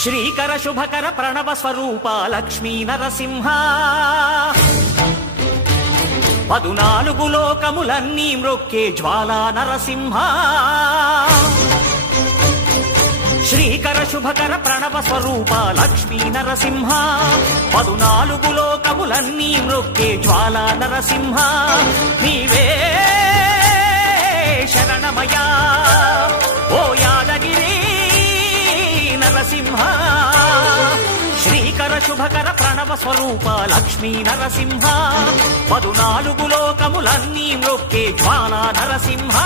శ్రీకర శుభకర ప్రణవ స్వరూప లక్ష్మీ నరసింహ 14 లోకములన్నీ మ్రొక్కే జ్వాలా నరసింహ శ్రీకర శుభకర ప్రణవ స్వరూప లక్ష్మీ నరసింహ 14 లోకములన్నీ మ్రొక్కే జ్వాలా నరసింహ నీవే శరణమయా ఓ యాదగిరి నరసింహ శ్రీకర శుభకర ప్రణవ స్వరూప లక్ష్మీ నరసింహ 14 లోకములన్నీ మ్రొక్కే జ్వాలా నరసింహ